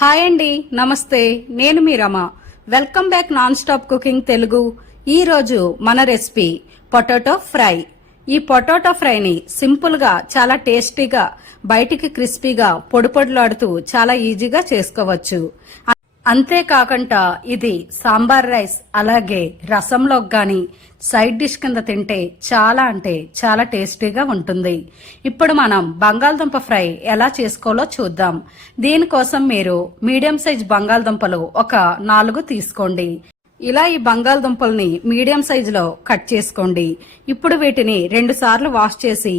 Hi అండి, నమస్తే. నేను మీ Rama. Welcome back non stop cooking Telugu. ఈ రోజు మన రెసిపీ పొటాటో ఫ్రై. ఈ పొటాటో ఫ్రైని సింపుల్ గా, చాలా టేస్టీగా, బయటికి క్రిస్పీగా, పొడి పొడిలాడుతూ చాలా ఈజీగా చేసుకోవచ్చు. అంతేకాకుండా ఇది సాంబార్ రైస్ అలాగే రసంలోకి గాని సైడ్ డిష్ కింద తింటే చాలా అంటే చాలా టేస్టీగా ఉంటుంది. ఇప్పుడు మనం బంగాళదుంప ఫ్రై ఎలా చేసుకోవాలో చూద్దాం. దీనికోసం మీరు మీడియం సైజ్ బంగాళదుంపలు ఒక 4 తీసుకోండి. ఇలా ఈ బంగాళదుంపల్ని మీడియం సైజులో కట్ చేసుకోండి. ఇప్పుడు వీటిని 2 సార్లు వాష్ చేసి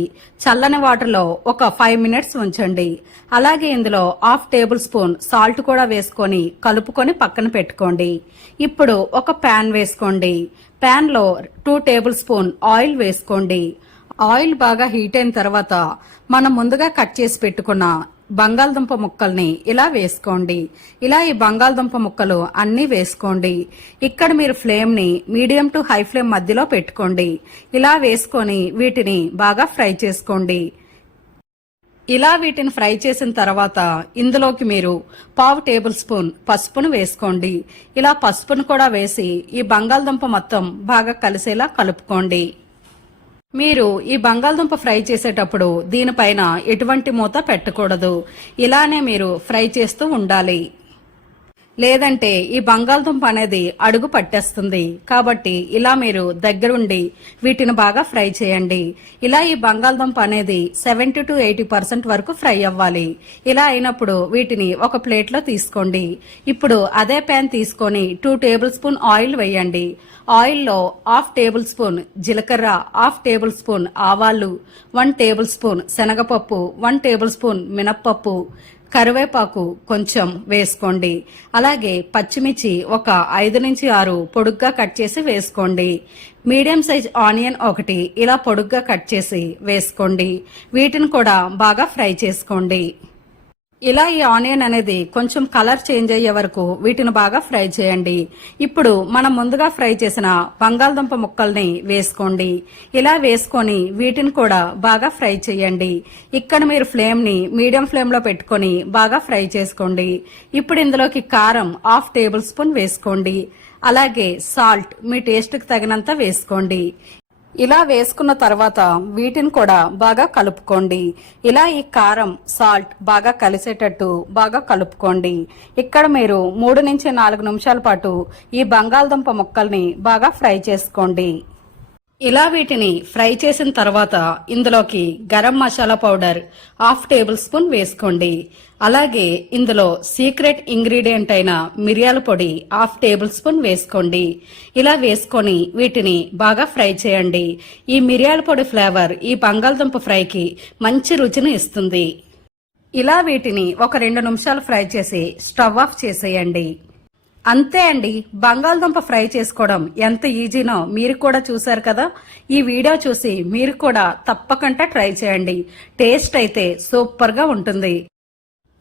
చల్లని వాటర్లో ఒక 5 మినిట్స్ ఉంచండి. అలాగే ఇందులో 1/2 టేబుల్ స్పూన్ సాల్ట్ కూడా వేసుకొని కలుపుకొని పక్కన పెట్టుకోండి. ఇప్పుడు ఒక ప్యాన్ వేసుకోండి. ప్యాన్ లో 2 టేబుల్ స్పూన్ ఆయిల్ వేసుకోండి. ఆయిల్ బాగా హీట్ అయిన తర్వాత మనం ముందుగా కట్ చేసి పెట్టుకున్న బంగాళదుంప ముక్కల్ని ఇలా వేసుకోండి. ఇలా ఈ బంగాళదుంప ముక్కలు అన్ని వేసుకోండి. ఇక్కడ మీరు ఫ్లేమ్ ని మీడియం టు హై ఫ్లేమ్ మధ్యలో పెట్టుకోండి. ఇలా వేసుకొని వీటిని బాగా ఫ్రై చేసుకోండి. ఇలా వీటిని ఫ్రై చేసిన తర్వాత ఇందులోకి మీరు 1/2 టేబుల్ స్పూన్ పసుపును వేసుకోండి. ఇలా పసుపును కూడా వేసి ఈ బంగాళదుంప మొత్తం బాగా కలిసేలా కలుపుకోండి. మీరు ఈ బంగాళదుంప ఫ్రై చేసేటప్పుడు దీనిపైన ఎటువంటి మూత పెట్టకూడదు. ఇలానే మీరు ఫ్రై చేస్తూ ఉండాలి, లేదంటే ఈ బంగాళదుంప అనేది అడుగు పట్టేస్తుంది. కాబట్టి ఇలా మీరు దగ్గరుండి వీటిని బాగా ఫ్రై చేయండి. ఇలా ఈ బంగాళదుంప అనేది 70 to 80% వరకు ఫ్రై అవ్వాలి. ఇలా అయినప్పుడు వీటిని ఒక ప్లేట్ లో తీసుకోండి. ఇప్పుడు అదే ప్యాన్ తీసుకొని 2 టేబుల్ స్పూన్ ఆయిల్ వేయండి. ఆయిల్లో 1/2 టేబుల్ స్పూన్ జీలకర్ర, 1/2 టేబుల్ స్పూన్ ఆవాలు, 1 టేబుల్ స్పూన్ శనగపప్పు, 1 టేబుల్ స్పూన్ మినప్పప్పు, కరివేపాకు కొంచెం వేసుకోండి. అలాగే పచ్చిమిర్చి ఒక 5 నుంచి 6 పొడుగ్గా కట్ చేసి వేసుకోండి. మీడియం సైజ్ ఆనియన్ ఒకటి ఇలా పొడుగ్గా కట్ చేసి వేసుకోండి. వీటిని కూడా బాగా ఫ్రై చేసుకోండి. ఇలా ఈ ఆనియన్ అనేది కొంచెం కలర్ చేంజ్ అయ్యే వరకు వీటిని బాగా ఫ్రై చేయండి. ఇప్పుడు మనం ముందుగా ఫ్రై చేసిన బంగాళదుంప ముక్కల్ని వేసుకోండి. ఇలా వేసుకొని వీటిని కూడా బాగా ఫ్రై చేయండి. ఇక్కడ మీరు ఫ్లేమ్ ని మీడియం ఫ్లేమ్ లో పెట్టుకొని బాగా ఫ్రై చేసుకోండి. ఇప్పుడు ఇందులోకి కారం 1/2 టేబుల్ స్పూన్ వేసుకోండి. అలాగే సాల్ట్ మీ టేస్ట్ కి తగినంత వేసుకోండి. ఇలా వేసుకున్న తర్వాత వీటిని కూడా బాగా కలుపుకోండి. ఇలా ఈ కారం సాల్ట్ బాగా కలిసేటట్టు బాగా కలుపుకోండి. ఇక్కడ మీరు 3 నుంచి 4 నిమిషాల పాటు ఈ బంగాళదుంప ముక్కల్ని బాగా ఫ్రై చేసుకోండి. ఇలా వీటిని ఫ్రై చేసిన తర్వాత ఇందులోకి garam masala powder 1/2 table spoon వేసుకోండి. అలాగే ఇందులో సీక్రెట్ ఇంగ్రీడియంట్ అయిన మిరియాల పొడి 1/2 టేబుల్ స్పూన్ వేసుకోండి. ఇలా వేసుకొని వీటిని బాగా ఫ్రై చేయండి. ఈ మిరియాల పొడి ఫ్లేవర్ ఈ బంగాళదుంప ఫ్రైకి మంచి రుచిని ఇస్తుంది. ఇలా వీటిని ఒక 2 నిమిషాలు ఫ్రై చేసి స్టవ్ ఆఫ్ చేసేయండి. అంతే అండి, బంగాళదుంప ఫ్రై చేసుకోవడం ఎంత ఈజీనో మీరు కూడా చూసారు కదా. ఈ వీడియో చూసి మీరు కూడా తప్పకుండా ట్రై చేయండి. టేస్ట్ అయితే సూపర్ గా ఉంటుంది.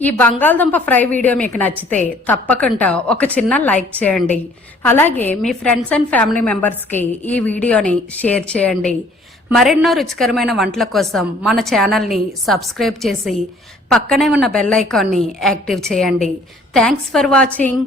ఈ బంగాళదుంప ఫ్రై వీడియో మీకు నచ్చితే తప్పకుండా ఒక చిన్న లైక్ చేయండి. అలాగే మీ ఫ్రెండ్స్ అండ్ ఫ్యామిలీ మెంబర్స్ కి ఈ వీడియోని షేర్ చేయండి. మరెన్నో రుచికరమైన వంటల కోసం మన ఛానల్ ని సబ్స్క్రైబ్ చేసి పక్కనే ఉన్న బెల్ ఐకాన్ ని యాక్టివ్ చేయండి. Thanks for watching.